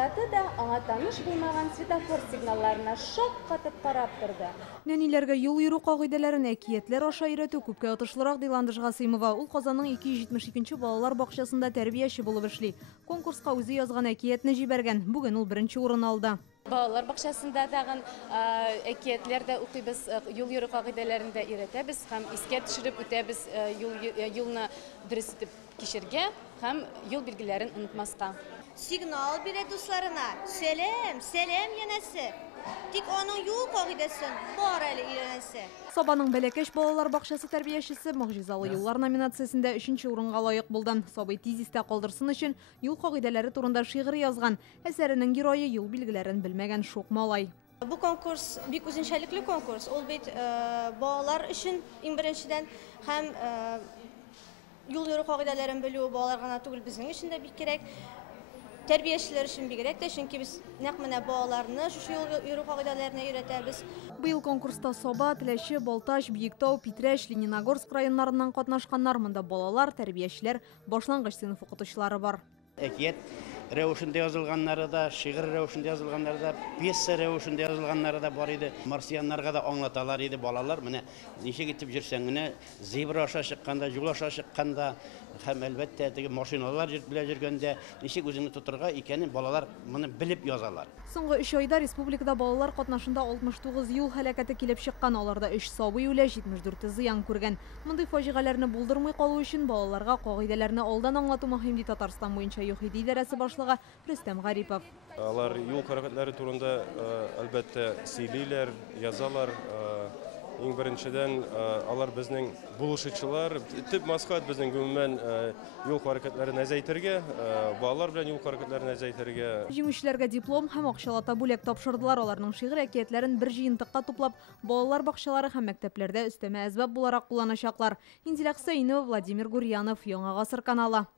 Алтаты да аңа таныш булмаган светофор сигналларына шак катып карап торды. Нәниләргә юл йөрү кагыйдәләрен әкиятләр аша өйрәтү күпкә отышлырак ди Ландыш Гасыймова. Ул Казанның 272-нче балалар бакчасында тәрбияче булып эшли. Конкурска үзе язган әкиятне җибәргән. Бүген ул беренче урын алды. Балалар бакчасында дагы әкиятләрдә укыйбыз, юл йөрү кагыйдәләрендә өйрәтәбез һәм искә төшереп үтәбез юлны дөрес итеп кичергә һәм юл билгеләрен онытмаска. Signal bile dostlarına. Selam yenesi. Тик onun юл кагыйдасын бар әле өйрәнәсе. Сабаның бәләкәч балалар бакчасы тәрбиячесе Могҗизалы юллар номинациясендә 3нче урынга лаек булды. Сабый тиз истә калдырсын өчен юл кагыйдәләре турында шигырь язган. Әсәренең герое юл билгеләрен белмәгән шук малай. Бу конкурс бик үзенчәлекле конкурс. Ул бит балалар өчен иң беренчедән һәм юл йөрү кагыйдәләрен белү балалар гына түгел, безнең өчен дә бик кирәк. Тәрбиячеләр өчен бигрәк тә, чөнки без нәкъ менә балаларны шушы юл йөрү кагыйдәләренә өйрәтәбез. Быел конкурста Соба, Теләче, Балташ, Биектау, Питрәш, Лениногорск районнарыннан катнашканнар. Монда балалар, тәрбиячеләр, башлангыч сыйныф укытучылары бар. Әкият рәвешендә язылганнары да, шигырь рәвешендә язылганнары да, пьеса рәвешендә язылганнары да бар иде. Марсианнарга да аңлаталар иде балалар. Менә ничек итеп җирсәң генә зебра аша чыкканда, юл аша чыкканда һәм әлбәттә теге машиналар белән йөргәндә ничек үзеңне тотырга икәнен балалар моны белеп язалар. Соңгы 3 айда республикада балалар катнашында 69 юл һәлакәте килеп чыккан. Аларда 3 сабый үлә, 74 зыян күргән. Мондый фаҗигаләрне булдырмый калу өчен балаларга кагыйдәләрне алдан аңлату мөһим ди Татарстан буенча ЮХИД идарәсе башлыгы Рөстәм Гарипов. Алар юл хәрәкәтләре турында әлбәттә сөйлиләр, язалар. Иң беренчедән алар безнең булышучылар, төп максат безнең гомумән юл хәрәкәтләрен әзәйтергә, балалар белән юл хәрәкәтләрен әзәйтергә. Җиңүчеләргә диплом һәм акчалата бүләк тапшырдылар. Аларның шигырь әкиятләрен бер җыентыкка туплап, балалар бакчалары һәм мәктәпләрдә өстәмә әсбап буларак кулланачаклар. Инзилә Хөсәйнова, Владимир Гурьянов, Яңа гасыр каналы.